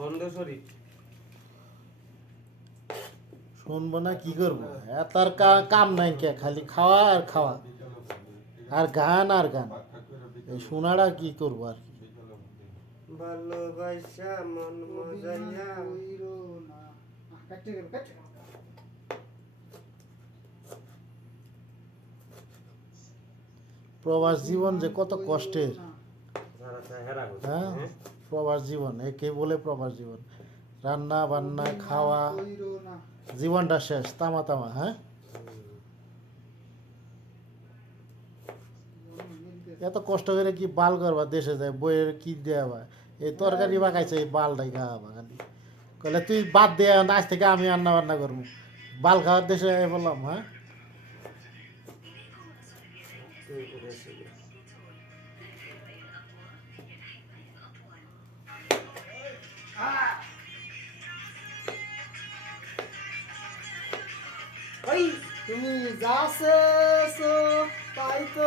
বন্ধ শরীর শুনবো না কি করবো তার কাম নাই কে খালি খাওয়া আর খাওয়া আর গান আর গান এই শোনাটা কি করবো আর কি ভালোবাসা মন মজাইয়া প্রবাস জীবন যে কত কষ্টের হেরা হ্যাঁ প্রবাস জীবন একে বলে প্রবাস জীবন রান্না বান্না খাওয়া জীবনটা শেষ তামা তামা হ্যাঁ এত কষ্ট করে কি বাল করবা দেশে যায় বইয়ের কি দেওয়া এই তরকারি বাগাইছে এই বালটাই খাওয়া খালি কলে তুই বাদ দিয়ে আজ থেকে আমি রান্না বান্না করবো বাল খাওয়ার দেশে বললাম হ্যাঁ তুমি যা চেয়েছো তাই তো